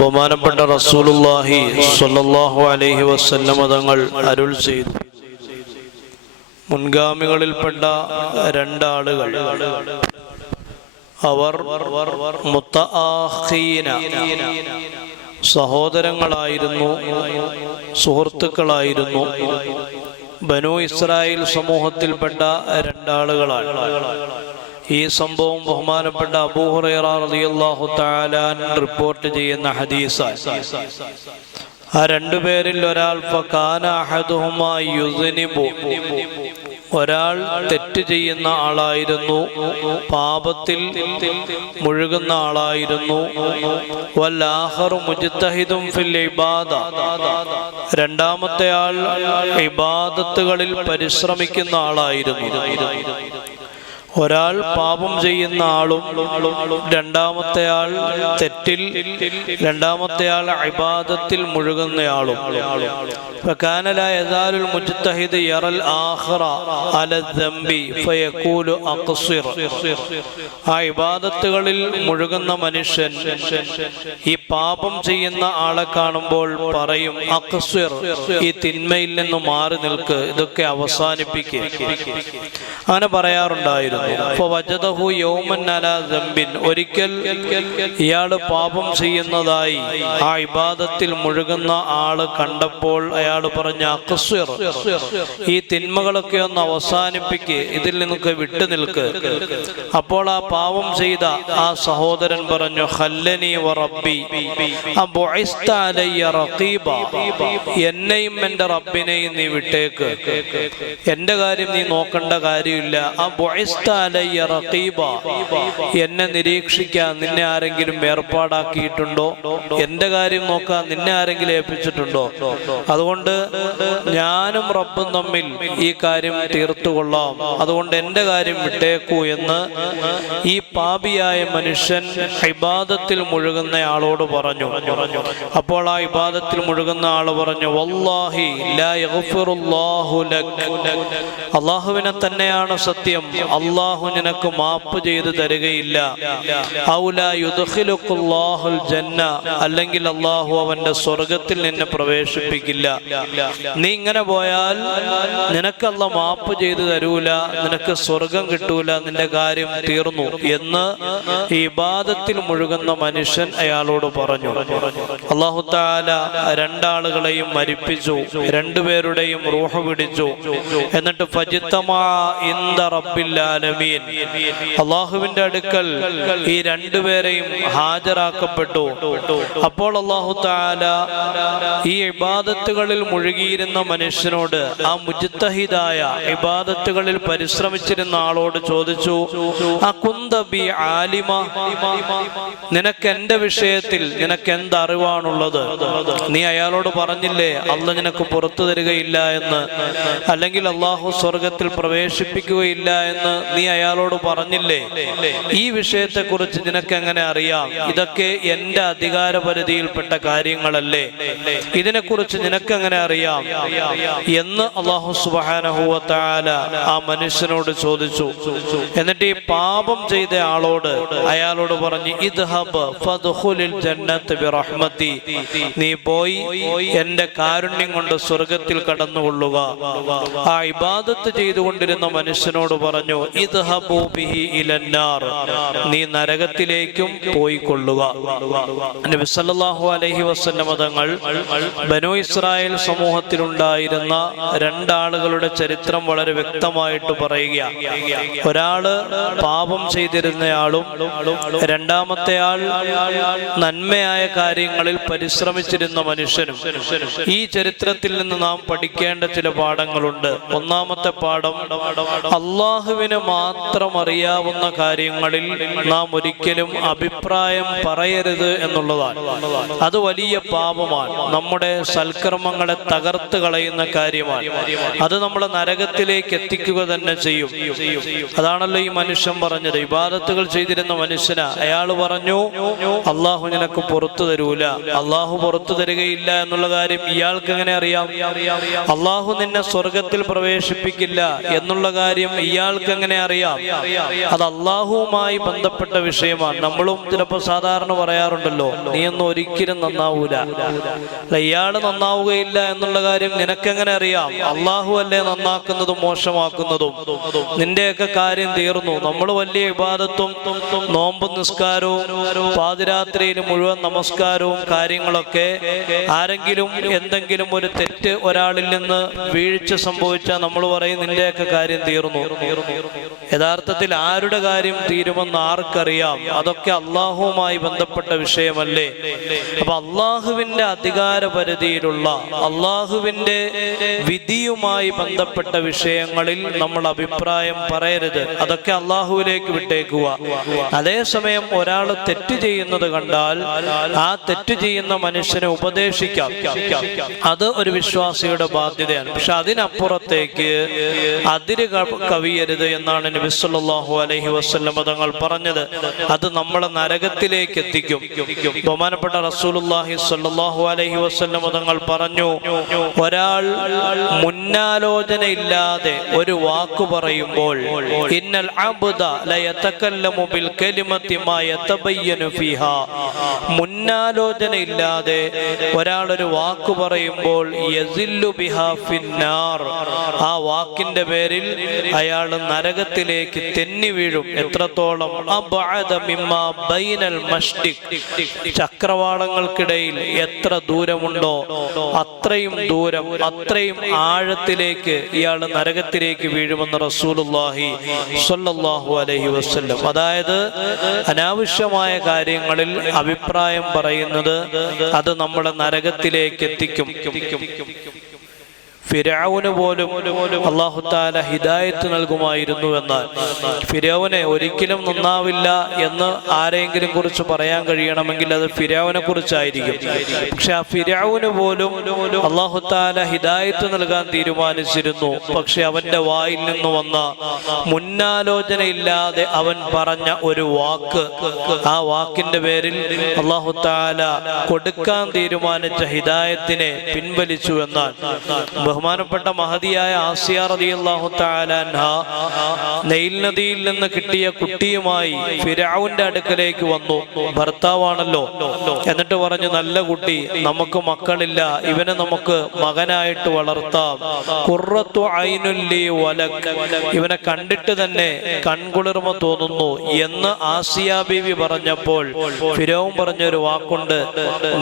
ബഹുമാനപ്പെട്ട റസൂലുള്ളാഹി സ്വല്ലല്ലാഹു അലൈഹി വസല്ലം തങ്ങൾ അരുൾ ചെയ്തു, മുൻഗാമികളിൽപ്പെട്ട രണ്ടാളുകൾ അവർ മുത്തആഖീന സഹോദരങ്ങളായിരുന്നു, സുഹൃത്തുക്കളായിരുന്നു. ബനൂ ഇസ്രായേൽ സമൂഹത്തിൽപ്പെട്ട രണ്ടാളുകളാണ്. ഈ സംഭവം ബഹുമാനപ്പെട്ട അബൂ ഹുറൈറ റളിയല്ലാഹു തആല റിപ്പോർട്ട് ചെയ്യുന്ന ഹദീസാണ്. ആ രണ്ടുപേരിൽ ഒരാൾ ഫകാന അഹദുഹുമാ യുസ്നിബു, ഒരാൾ തെറ്റ് ചെയ്യുന്ന ആളായിരുന്നു, പാപത്തിൽ മുഴുകുന്ന ആളായിരുന്നു. വൽ ആഖറു മുജ്തഹിദുൻ ഫിൽ ഇബാദ, രണ്ടാമത്തെ ആൾ ഇബാദത്തുകളിൽ പരിശ്രമിക്കുന്ന ആളായിരുന്നു. ഒരാൾ പാപം ചെയ്യുന്ന ആളും രണ്ടാമത്തെ ആൾ തെറ്റിൽ, രണ്ടാമത്തെ ആൾ ഇബാദത്തിൽ മുഴുകുന്നയാളും. فكان لا يزال المجتهد يرى الآخر على الذنب فيقول أقصر. ആ ഇബാദത്തുകളിൽ മുഴുകുന്ന മനുഷ്യൻ ഈ പാപം ചെയ്യുന്ന ആളെ കാണുമ്പോൾ പറയും, അഖ്സിർ, ഈ തിന്മയിൽ നിന്ന് മാറി നിൽക്ക്, ഇതൊക്കെ അവസാനിപ്പിക്കുക. അങ്ങനെ പറയാറുണ്ടായിരുന്നു. ഒരിക്കൽ ഇയാള് പാപം ചെയ്യുന്നതായി ആ ഇബാദത്തിൽ മുഴുകുന്ന ആള് കണ്ടപ്പോൾ അയാൾ പറഞ്ഞു, അഖ്സിർ, ഈ തിന്മകളൊക്കെ ഒന്ന് അവസാനിപ്പിക്ക്, ഇതിൽ നിന്നൊക്കെ വിട്ടു നിൽക്ക്. അപ്പോൾ ആ പാപം ചെയ്ത ആ സഹോദരൻ പറഞ്ഞു, ഖല്ലനി വറബ്ബി അബുഇസ്ത അലയ്യ റഖീബ, എന്നെയും എൻ്റെ റബ്ബിനെയും നീ വിട്ടേക്ക്, എൻ്റെ കാര്യം നീ നോക്കേണ്ട കാര്യമില്ല. അബുഇസ്ത അലയ്യ റഖീബ, എന്നെ നിരീക്ഷിക്കാൻ നിന്നെ ആരെങ്കിലും ഏർപ്പാടാക്കിയിട്ടുണ്ടോ? എൻ്റെ കാര്യം നോക്കാൻ നിന്നെ ആരെങ്കിലും ഏൽപ്പിച്ചിട്ടുണ്ടോ? അതുകൊണ്ട് ഞാനും റബ്ബും തമ്മിൽ ഈ കാര്യം തീർത്തുകൊള്ളാം, അതുകൊണ്ട് എൻ്റെ കാര്യം വിട്ടേക്കൂ എന്ന് ഈ പാപിയായ മനുഷ്യൻ ഇബാദത്തിൽ മുഴുകുന്ന ആളോട് പറഞ്ഞു. അപ്പോൾ ആ ഇബാദത്തിൽ മുഴുകുന്ന ആൾ പറഞ്ഞു, വല്ലാഹി ലാ യഗ്ഫിറുല്ലാഹു ലക്, അല്ലാഹുവിനെ തന്നെയാണ് സത്യം, അല്ലാഹു നിനക്ക് മാപ്പ് ചെയ്തു തരികയില്ല. ഔ ലാ യുദ്ഖിലുല്ലാഹുൽ ജന്ന, അല്ലെങ്കിൽ അല്ലാഹു അവന്റെ സ്വർഗ്ഗത്തിൽ നിന്നെ പ്രവേശിപ്പിക്കില്ല. നീ ഇങ്ങനെ പോയാൽ നിനക്കല്ല മാപ്പ് ചെയ്തു തരൂല, നിനക്ക് സ്വർഗം കിട്ടൂല, നിന്റെ കാര്യം തീർന്നു എന്ന് ഈ ഇബാദത്തിൽ മുഴുകുന്ന മനുഷ്യൻ അയാളോട് പറഞ്ഞു. അല്ലാഹു തആല രണ്ടാളുകളെയും മരിപ്പിച്ചു, രണ്ടുപേരുടെയും റൂഹ് പിടിച്ചു. എന്നിട്ട് ഫജ്തമാ ഇൻദ റബ്ബിൽ ആലമീൻ, അല്ലാഹുവിന്റെ അടുക്കൽ ഈ രണ്ടുപേരെയും ഹാജരാക്കപ്പെട്ടു. അപ്പോൾ അല്ലാഹു തആല ഈ ഇബാദത്തുകളിൽ മുഴുകിയിരുന്ന മനുഷ്യനോട്, ആ മുജ്തഹിദായ ഇബാദത്തുകളിൽ പരിശ്രമിച്ചിരുന്ന ആളോട് ചോദിച്ചു, അകുന്ത ബി ആലിമ, നിനക്ക് എന്റെ വിഷയത്തിൽ നിനക്ക് എന്തറിവാണുള്ളത്? നീ അയാളോട് പറഞ്ഞില്ലേ അല്ലാഹു നിനക്ക് പുറത്തു തരികയില്ല എന്ന്, അല്ലെങ്കിൽ അല്ലാഹു സ്വർഗത്തിൽ പ്രവേശിപ്പിക്കുകയില്ല എന്ന് നീ അയാളോട് പറഞ്ഞില്ലേ? ഈ വിഷയത്തെ കുറിച്ച് നിനക്ക് എങ്ങനെ അറിയാം? ഇതൊക്കെ എന്റെ അധികാരപരിധിയിൽപ്പെട്ട കാര്യങ്ങളല്ലേ, ഇതിനെക്കുറിച്ച് നിനക്ക് എങ്ങനെ അറിയാം എന്ന് അല്ലാഹു സുബ്ഹാനഹു വ തആല ആ മനുഷ്യനോട് ചോദിച്ചു. എന്നിട്ട് ഈ പാപം ചെയ്ത ആളോട് അയാളോട് പറഞ്ഞു, ഇദ്ഹബ് ഫദ്ഖുലിൽ ജന്നത ബിറഹ്മതി, നീ പോയി എന്റെ കാരുണ്യം കൊണ്ട് സ്വർഗ്ഗത്തിൽ കടന്നുകൊള്ളുക. ആ ഇബാദത്ത് ചെയ്തുകൊണ്ടിരുന്ന മനുഷ്യനോട് പറഞ്ഞു, ഇദ്ഹബു ബിഹി ഇലന്നാർ, നീ നരകത്തിലേക്കും പോയി കൊള്ളുക. നബി സല്ലല്ലാഹു അലൈഹി വസല്ലം തങ്ങൾ ബനൂ ഇസ്രായേൽ സമൂഹത്തിലുണ്ടായിരുന്ന രണ്ടാളുകളുടെ ചരിത്രം വളരെ വ്യക്തമായിട്ട് പറയുക. ഒരാള് പാപം ചെയ്തിരുന്നയാളും രണ്ടാമത്തെ ആൾ നന്മയായ കാര്യങ്ങളിൽ പരിശ്രമിച്ചിരുന്ന മനുഷ്യനും. ഈ ചരിത്രത്തിൽ നിന്ന് നാം പഠിക്കേണ്ട ചില പാഠങ്ങളുണ്ട്. ഒന്നാമത്തെ പാഠം, അള്ളാഹുവിന് മാത്രം അറിയാവുന്ന കാര്യങ്ങളിൽ നാം ഒരിക്കലും അഭിപ്രായം പറയരുത് എന്നുള്ളതാണ്. അത് വലിയ പാപമാണ്, നമ്മുടെ സൽക്കർമ്മങ്ങളെ തകർത്ത് കളയുന്ന കാര്യമാണ്. അത് നമ്മളെ നരകത്തിലേക്ക് എത്തിക്കുക തന്നെ ചെയ്യും. അതാണല്ലോ ഈ മനുഷ്യൻ പറഞ്ഞത്. ഇബാദത്തുകൾ ചെയ്തിരുന്ന മനുഷ്യന അയാൾ പറഞ്ഞു, അള്ളാഹു നിനക്ക് പുറത്തു തരൂല, അള്ളാഹു പുറത്തു തരികയില്ല എന്നുള്ള കാര്യം ഇയാൾക്ക് എങ്ങനെ അറിയാം? അള്ളാഹു നിന്നെ സ്വർഗത്തിൽ പ്രവേശിപ്പിക്കില്ല എന്നുള്ള കാര്യം ഇയാൾക്ക് എങ്ങനെ അറിയാം? അത് അള്ളാഹുവുമായി ബന്ധപ്പെട്ട വിഷയമാണ്. നമ്മളും ചിലപ്പോൾ സാധാരണ പറയാറുണ്ടല്ലോ, നീയൊന്നും ഒരിക്കലും നന്നാവൂല, ഇയാള് നന്നാവുകയില്ല എന്നുള്ള കാര്യം നിനക്കെങ്ങനെ അറിയാം? അള്ളാഹു അല്ലേ നന്നാക്കുന്നതും മോശമാക്കുന്നതും. നിന്റെയൊക്കെ കാര്യം തീർന്നു. നമ്മൾ വലിയ ഇബാദത്തും നോമ്പും നിസ്കാരവും പാതിരാത്രിയിൽ മുഴുവൻ നമസ്കാരവും കാര്യങ്ങളൊക്കെ, ആരെങ്കിലും എന്തെങ്കിലും ഒരു തെറ്റ് ഒരാളിൽ നിന്ന് വീഴ്ച സംഭവിച്ചാൽ നമ്മൾ പറയും നിന്റെയൊക്കെ കാര്യം തീർന്നു. യഥാർത്ഥത്തിൽ ആരുടെ കാര്യം തീരുമെന്ന് ആർക്കറിയാം? അതൊക്കെ അള്ളാഹുവുമായി ബന്ധപ്പെട്ട വിഷയമല്ലേ? അപ്പൊ അള്ളാഹുവിന്റെ അധികാര പരിധിയിലുള്ള അള്ളാഹുവിന്റെ വിധിയുമായി ബന്ധപ്പെട്ട വിഷയങ്ങളിൽ നമ്മൾ അഭിപ്രായം പറയരുത്. അതൊക്കെ അള്ളാഹുവിലേക്ക് വിട്ടേക്കുക. അതേസമയം ഒരാൾ തെറ്റ് ചെയ്യുന്നത് കണ്ടാൽ ആ തെറ്റ് ചെയ്യുന്ന മനുഷ്യനെ ഉപദേശിക്കാം. അത് ഒരു വിശ്വാസിയുടെ ബാധ്യതയാണ്. പക്ഷെ അതിനപ്പുറത്തേക്ക് അതിര് കവിയരുത് എന്നാണ് നബി സല്ലല്ലാഹു അലൈഹി വസല്ലം തങ്ങൾ പറഞ്ഞത്. അത് നമ്മളെ നരകത്തിലേക്ക് എത്തിക്കും. ബഹുമാനപ്പെട്ട റസൂലുള്ളാഹി സ്വല്ലല്ലാഹു അലൈഹി വസല്ലം തങ്ങൾ പറഞ്ഞു, ഒരാൾ മുന്നാലോചനയില്ലാതെ ഒരു വാക്ക് പറയുമ്പോൾ, ഇന്നൽ അബ്ദ ലയതകല്ലമു ബിൽ കലിമത്തി മാ യതബയ്യനു ഫീഹാ, മുന്നാലോചനയില്ലാതെ ഒരാൾ ഒരു വാക്ക് പറയുമ്പോൾ യസില്ലു ബിഹാ ഫിന്നാർ, ആ വാക്കിന്റെ പേരിൽ അയാൾ നരകത്തിലേക്ക് തെന്നി വീഴും. എത്രത്തോളം? അബ്അദ മിമ്മാ ബൈനൽ മഷ്രിഖ്, ചക്രവാളങ്ങൾക്കിടയിൽ എത്ര ദൂരമുണ്ടോ അത്രയും ദൂരം, അത്രയും ആഴത്തിലേക്ക് ഇയാൾ നരകത്തിലേക്ക് വീഴുമെന്ന് റസൂലുള്ളാഹി സ്വല്ലല്ലാഹു അലൈഹി വസല്ലം. അതായത് അനാവശ്യമായ കാര്യങ്ങളിൽ അഭിപ്രായം പറയുന്നത് അത് നമ്മളെ നരകത്തിലേക്ക് എത്തിക്കും. ഫിർഔന് പോലും അല്ലാഹു തആല ഹിദായത്ത് നൽകുമായിരുന്നു. എന്നാൽ ഫിർഔനെ ഒരിക്കലും നന്നാവില്ല എന്ന് ആരെങ്കിലും കുറിച്ച് പറയാൻ കഴിയണമെങ്കിൽ അത് ഫിർഔനെ കുറിച്ചായിരിക്കും. പക്ഷെ ആ ഫിർഔന് പോലും അല്ലാഹു തആല ഹിദായത്ത് നൽകാൻ തീരുമാനിച്ചിരുന്നു. പക്ഷെ അവന്റെ വായിൽ നിന്ന് വന്ന മുന്നാലോചനയില്ലാതെ അവൻ പറഞ്ഞ ഒരു വാക്ക്, ആ വാക്കിന്റെ പേരിൽ അല്ലാഹു തആല കൊടുക്കാൻ തീരുമാനിച്ച ഹിദായത്തിനെ പിൻവലിച്ചു. എന്നാൽ ബഹുമാനപ്പെട്ട മഹദിയായ ആസിയ റളിയല്ലാഹു തആല അൻഹ നൈൽ നദിയിൽ നിന്ന് കിട്ടിയ കുട്ടിയുമായി ഫിർഔന്റെ അടുക്കലേക്ക് വന്നു. ഭർത്താവാണല്ലോ. എന്നിട്ട് പറഞ്ഞു, നല്ല കുട്ടി, നമുക്ക് മക്കളില്ല, ഇവനെ നമുക്ക് മകനായിട്ട് വളർത്താം. ഖുർറത്തു ഐനുൽ ലി വലക്, ഇവനെ കണ്ടിട്ട് തന്നെ കൺകുളിർമ തോന്നുന്നു എന്ന് ആസിയ ബീവി പറഞ്ഞപ്പോൾ ഫിർഔൻ പറഞ്ഞൊരു വാക്കുണ്ട്,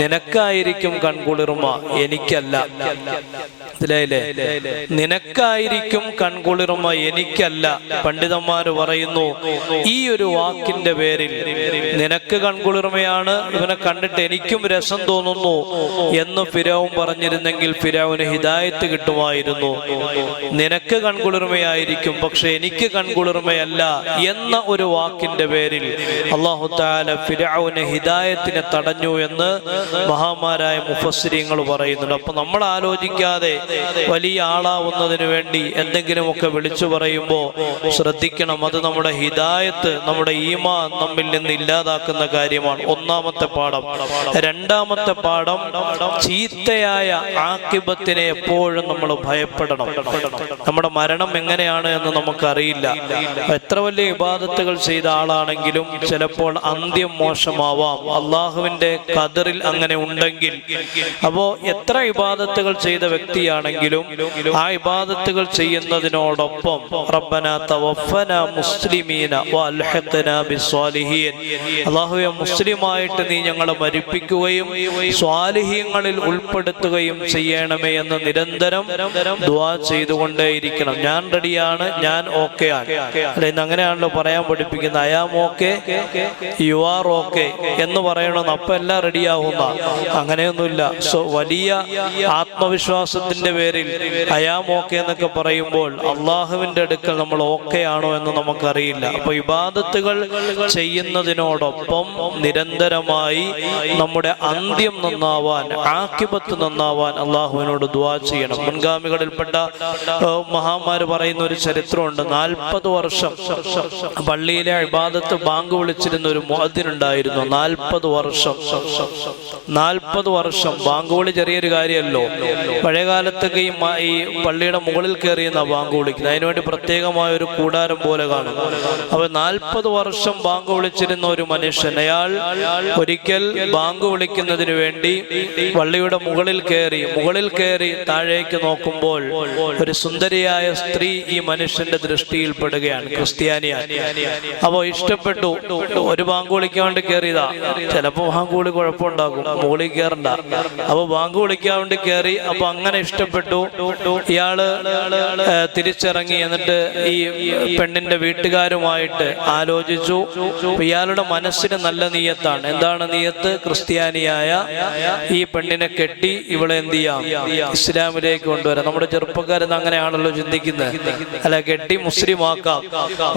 നിനക്കായിരിക്കും കൺകുളിർമ, എനിക്കല്ല. നിനക്കായിരിക്കും കൺകുളിർമ, എനിക്കല്ല. പണ്ഡിതന്മാര് പറയുന്നു, ഈ ഒരു വാക്കിന്റെ പേരിൽ നിനക്ക് കൺകുളിർമയാണ്, ഇവനെ കണ്ടിട്ട് എനിക്കും രസം തോന്നുന്നു എന്ന് ഫിർഔൻ പറഞ്ഞിരുന്നെങ്കിൽ ഫിർഔന് ഹിദായത്ത് കിട്ടുമായിരുന്നു. നിനക്ക് കൺകുളിർമയായിരിക്കും, പക്ഷെ എനിക്ക് കൺകുളിർമയല്ല എന്ന ഒരു വാക്കിന്റെ പേരിൽ അല്ലാഹു തആല ഫിർഔന് ഹിദായത്തിനെ തടഞ്ഞു എന്ന് മഹാന്മാരായ മുഫസ്സിരീങ്ങൾ പറയുന്നുണ്ട്. അപ്പൊ നമ്മൾ ആലോചിക്കാതെ വലിയ ആളാവുന്നതിന് വേണ്ടി എന്തെങ്കിലുമൊക്കെ വിളിച്ചു പറയുമ്പോൾ ശ്രദ്ധിക്കണം. അത് നമ്മുടെ ഹിദായത്ത്, നമ്മുടെ ഈമാൻ നമ്മിൽ നിന്ന് ഇല്ലാതാക്കുന്ന കാര്യമാണ്. ഒന്നാമത്തെ പാഠം. രണ്ടാമത്തെ പാഠം, ചീത്തയായ ആഖിബത്തിനെ എപ്പോഴും നമ്മൾ ഭയപ്പെടണം. നമ്മുടെ മരണം എങ്ങനെയാണ് എന്ന് നമുക്കറിയില്ല. എത്ര വലിയ ഇബാദത്തുകൾ ചെയ്ത ആളാണെങ്കിലും ചിലപ്പോൾ അന്ത്യം മോശമാവാം. അള്ളാഹുവിന്റെ ഖദറിൽ അങ്ങനെ ഉണ്ടെങ്കിൽ, അപ്പോ എത്ര ഇബാദത്തുകൾ ചെയ്ത വ്യക്തിയാണെങ്കിലും ആ ഇബാദത്തുകൾ ചെയ്യുന്നതിനോടൊപ്പം റബ്ബനാ തവഫനാ മുസ്ലിമീന വഅൽഹിഖ്നാ ബിസ്സാലിഹീൻ, അല്ലാഹുവേ മുസ്ലിമായിട്ട് നീ ഞങ്ങളെ മരിപ്പിക്കുകയും സ്വാലിഹീങ്ങളിൽ ഉൾപ്പെടുത്തുകയും ചെയ്യണമേ എന്ന് നിരന്തരം ദുആ ചെയ്തുകൊണ്ടേയിരിക്കണം. ഞാൻ റെഡിയാണ്, ഞാൻ ഓക്കെ ആണ്. അല്ലെ, ഇന്ന് അങ്ങനെയാണല്ലോ പറയാൻ പഠിപ്പിക്കുന്നത്. I am okay, you are okay എന്ന് പറയണമെന്ന്. അപ്പൊ എല്ലാം റെഡിയാവുന്ന അങ്ങനെയൊന്നുമില്ല. വലിയ ആത്മവിശ്വാസത്തിന്റെ പേരിൽ അയാം ഓക്കെ എന്നൊക്കെ പറയുമ്പോൾ അള്ളാഹുവിന്റെ അടുക്കൽ നമ്മൾ ഓക്കെ ആണോ എന്ന് നമുക്കറിയില്ല. അപ്പൊ ഇബാദത്തുകൾ ചെയ്യുന്നതിനോടൊപ്പം നിരന്തരമായി നമ്മുടെ അന്ത്യം നന്നാവാൻ, ആഖിബത്ത് നന്നാവാൻ അള്ളാഹുവിനോട് ദുആ ചെയ്യണം. മുൻഗാമികളിൽപ്പെട്ട മഹാന്മാര് പറയുന്ന ഒരു ചരിത്രമുണ്ട്. 40 വർഷം പള്ളിയിലെ ഇബാദത്ത് ബാങ്ക് വിളിച്ചിരുന്ന ഒരു മുഅദ്ദിനുണ്ടായിരുന്നു. 40 വർഷം ബാങ്ക് വിളി ചെറിയൊരു കാര്യമല്ലോ. പഴയകാലത്ത് അകത്തൊക്കെ ഈ പള്ളിയുടെ മുകളിൽ കയറിയെന്ന ബാങ്ക് വിളിക്കുന്നത്. അതിനുവേണ്ടി പ്രത്യേകമായ ഒരു കൂടാരം പോലെ കാണും. അപ്പൊ 40 വർഷം ബാങ്ക് വിളിച്ചിരുന്ന ഒരു മനുഷ്യൻ, അയാൾ ഒരിക്കൽ ബാങ്ക് വിളിക്കുന്നതിന് വേണ്ടി പള്ളിയുടെ മുകളിൽ കയറി താഴേക്ക് നോക്കുമ്പോൾ ഒരു സുന്ദരിയായ സ്ത്രീ ഈ മനുഷ്യന്റെ ദൃഷ്ടിയിൽ പെടുകയാണ്, ക്രിസ്ത്യാനിയാണ്. അപ്പൊ ഇഷ്ടപ്പെട്ടു. ഒരു ബാങ്ക് വിളിക്കാൻ വേണ്ടി കയറിയതാ, ചിലപ്പോ ബാങ്ക് വിളി കുഴപ്പമുണ്ടാകും, മുകളിൽ കയറണ്ട. അപ്പൊ ബാങ്ക് വിളിക്കാൻ വേണ്ടി കയറി. അപ്പൊ അങ്ങനെ ഇഷ്ടപ്പെട്ടു. ഇയാള് തിരിച്ചിറങ്ങി. എന്നിട്ട് ഈ പെണ്ണിന്റെ വീട്ടുകാരുമായിട്ട് ആലോചിച്ചു. ഇയാളുടെ മനസ്സിന് നല്ല നീയത്താണ്. എന്താണ് നീയത്ത്? ക്രിസ്ത്യാനിയായ ഈ പെണ്ണിനെ കെട്ടി ഇവിടെ എന്ത് ചെയ്യാം, ഇസ്ലാമിലേക്ക് കൊണ്ടുവരാം. നമ്മുടെ ചെറുപ്പക്കാരെന്ന് അങ്ങനെയാണല്ലോ ചിന്തിക്കുന്നത്, അല്ല, കെട്ടി മുസ്ലിം ആക്കാം.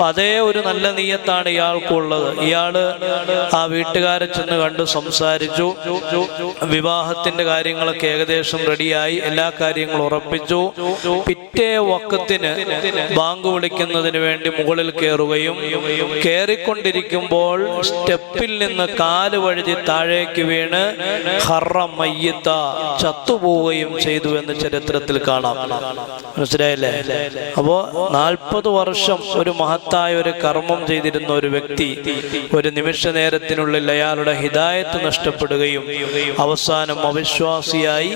അതേ ഒരു നല്ല നീയത്താണ് ഇയാൾക്കുള്ളത്. ഇയാള് ആ വീട്ടുകാരെ ചെന്ന് കണ്ടു, സംസാരിച്ചു. വിവാഹത്തിന്റെ കാര്യങ്ങളൊക്കെ ഏകദേശം റെഡിയായി, എല്ലാ കാര്യങ്ങളും ഉറപ്പിച്ചു. പിറ്റേ വക്കത്തിന് ബാങ്ക് വിളിക്കുന്നതിന് വേണ്ടി മുകളിൽ കയറുകയും കയറിക്കൊണ്ടിരിക്കുമ്പോൾ സ്റ്റെപ്പിൽ നിന്ന് കാല് വഴുതി താഴേക്ക് വീണ് ഹറം മയ്യത്ത, ചത്തുപോവുകയും ചെയ്തു എന്ന് ചരിത്രത്തിൽ കാണാം. മനസ്സിലായില്ലേ? അപ്പോ 40 വർഷം ഒരു മഹത്തായ ഒരു കർമ്മം ചെയ്തിരുന്ന ഒരു വ്യക്തി ഒരു നിമിഷ നേരത്തിനുള്ളിൽ അയാളുടെ ഹിദായത്ത് നഷ്ടപ്പെടുകയും അവസാനം അവിശ്വാസിയായി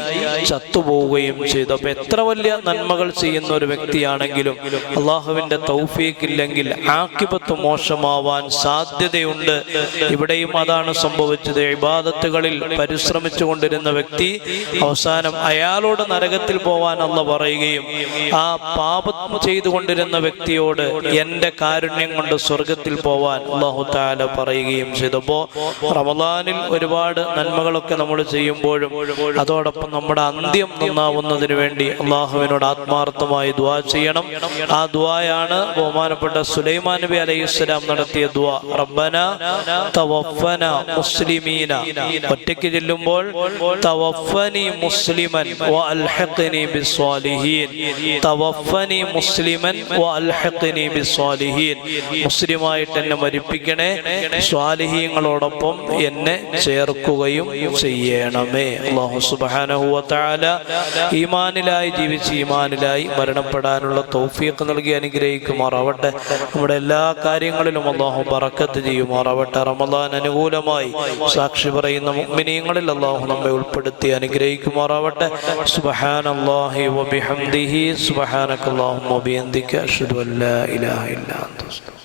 ചത്തുപോവുകയും ചെയ്തു. അപ്പൊ എത്ര വലിയ നന്മകൾ ചെയ്യുന്ന ഒരു വ്യക്തിയാണെങ്കിലും അള്ളാഹുവിന്റെ തൗഫീഖ് ഇല്ലെങ്കിൽ ആഖിബത്ത് മോശമാവാൻ സാധ്യതയുണ്ട്. ഇവിടെയും അതാണ് സംഭവിച്ചത്. ഇബാദത്തുകളിൽ പരിശ്രമിച്ചു കൊണ്ടിരുന്ന വ്യക്തി അവസാനം അയാളോട് നരകത്തിൽ പോവാൻ അല്ലാഹു പറയുകയും ആ പാപം ചെയ്തുകൊണ്ടിരുന്ന വ്യക്തിയോട് എന്റെ കാരുണ്യം കൊണ്ട് സ്വർഗത്തിൽ പോവാൻ അല്ലാഹു തആല പറയുകയും ചെയ്തപ്പോ റമദാനിൽ ഒരുപാട് നന്മകളൊക്കെ നമ്മൾ ചെയ്യുമ്പോഴും അതോടൊപ്പം നമ്മുടെ അന്ത്യം നന്നാവുന്നതിന് വേണ്ടി അള്ളാഹുവിനോട് ആത്മാർത്ഥമായി ദുആ ചെയ്യണം. ആ ദുആയാണ് ബഹുമാനപ്പെട്ട സുലൈമാൻ നബി അലൈഹിസ്സലാം നടത്തിയ ദുആ. റബ്ബന തവഫന മുസ്ലിമീന, ഒറ്റയ്ക്ക് ചെല്ലുമ്പോൾ തവഫനി മുസ്ലിമൻ വഅൽഹിഖ്നി ബിസ്സാലിഹീൻ, തവഫനി മുസ്ലിമൻ വഅൽഹിഖ്നി ബിസ്സാലിഹീൻ, മുസ്ലിമായിട്ട് എന്നെ മരിപ്പിക്കണേ, സ്വാലിഹീങ്ങളോടൊപ്പം എന്നെ ചേർക്കുകയും ചെയ്യണമേ. അല്ലാഹു സുബ്ഹാനഹു വ തആല ഈമാനിലായി ജീവിച്ച് ഈമാനിലായി മരണപ്പെടാനുള്ള തൗഫീഖ് നൽകി അനുഗ്രഹിക്കുമാറാവട്ടെ. നമ്മുടെ എല്ലാ കാര്യങ്ങളിലും അല്ലാഹു ബറക്കത്ത് ചെയ്യുമാറാവട്ടെ. റമദാൻ അനുകൂലമായി സാക്ഷി പറയുന്ന മുഅ്മിനീങ്ങളിൽ അല്ലാഹു നമ്മെ ഉൾപ്പെടുത്തി അനുഗ്രഹിക്കുമാറാവട്ടെ. സുബ്ഹാനല്ലാഹി വ ബിഹംദിഹി സുബ്ഹാനകല്ലാഹുമ്മ വ ബിഹംദിക അഷ്ഹദു അൻ ലാ ഇലാഹ ഇല്ലാ അൻത